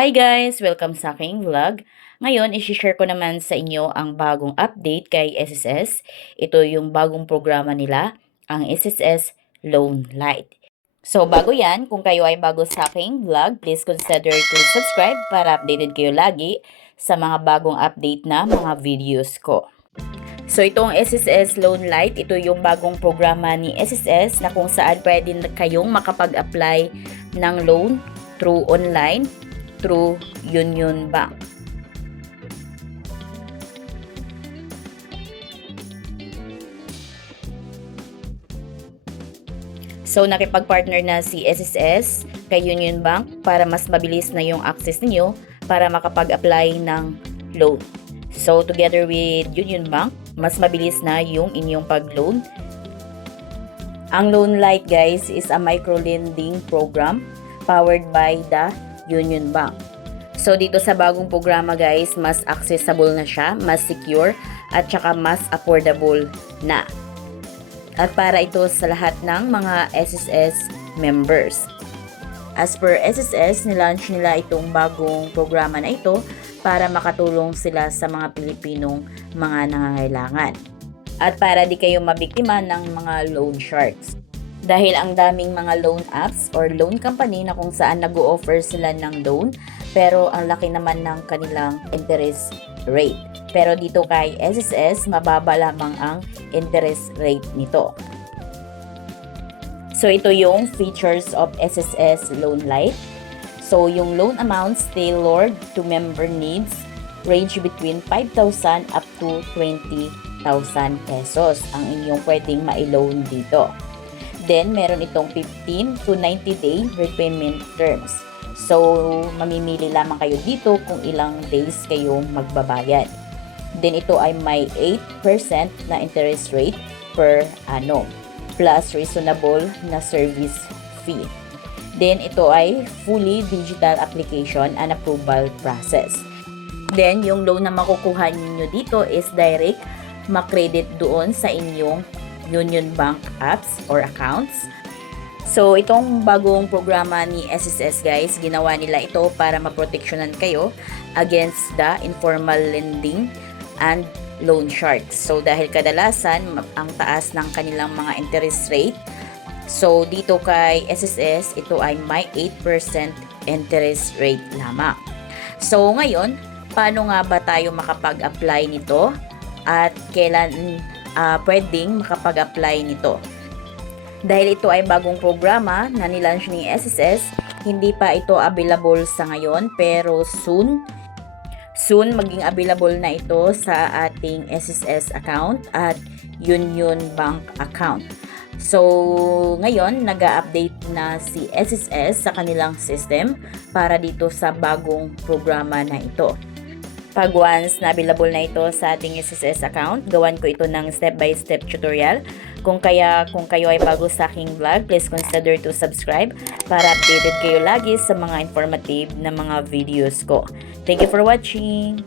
Hi guys! Welcome sa aking vlog. Ngayon, isi-share ko naman sa inyo ang bagong update kay SSS. Ito yung bagong programa nila, ang SSS Loan Lite. So, bago yan, kung kayo ay bago sa aking vlog, please consider to subscribe para updated kayo lagi sa mga bagong update na mga videos ko. So, itong SSS Loan Lite, ito yung bagong programa ni SSS na kung saan pwede kayong makapag-apply ng loan through online through Union Bank. So, nakipag-partner na si SSS kay Union Bank para mas mabilis na yung access ninyo para makapag-apply ng loan. So, together with Union Bank, mas mabilis na yung inyong pag-loan. Ang Loan Lite, guys, is a micro-lending program powered by the Union Bank. So, dito sa bagong programa, guys, mas accessible na siya, mas secure, at saka mas affordable na. At para ito sa lahat ng mga SSS members. As per SSS, nilaunch nila itong bagong programa na ito para makatulong sila sa mga Pilipinong mga nangangailangan. At para di kayo mabiktima ng mga loan sharks. Dahil ang daming mga loan apps or loan company na kung saan nag-o-offer sila ng loan, pero ang laki naman ng kanilang interest rate. Pero dito kay SSS, mababa lamang ang interest rate nito. So ito yung features of SSS Loan Lite. So yung loan amounts tailored to member needs range between 5,000 up to 20,000 pesos ang inyong pwedeng ma-loan dito. Then, meron itong 15 to 90-day repayment terms. So, mamimili lamang kayo dito kung ilang days kayo magbabayad. Then, ito ay may 8% na interest rate per annum plus reasonable na service fee. Then, ito ay fully digital application and approval process. Then, yung loan na makukuha niyo dito is direct makredit doon sa inyong Union Bank apps or accounts. So, itong bagong programa ni SSS, guys, ginawa nila ito para maproteksyonan kayo against the informal lending and loan sharks. So, dahil kadalasan ang taas ng kanilang mga interest rate, so dito kay SSS, ito ay may 8% interest rate lamang. So, ngayon, paano nga ba tayo makapag-apply nito at kailan pwedeng makapag-apply nito? Dahil ito ay bagong programa na nilaunch ni SSS, hindi pa ito available sa ngayon, pero soon maging available na ito sa ating SSS account at Union Bank account. So, ngayon, nag-update na si SSS sa kanilang system para dito sa bagong programa na ito. Pag once na available na ito sa ating SSS account, gawan ko ito ng step-by-step tutorial. Kung kayo ay bago sa aking vlog, please consider to subscribe para updated kayo lagi sa mga informative na mga videos ko. Thank you for watching!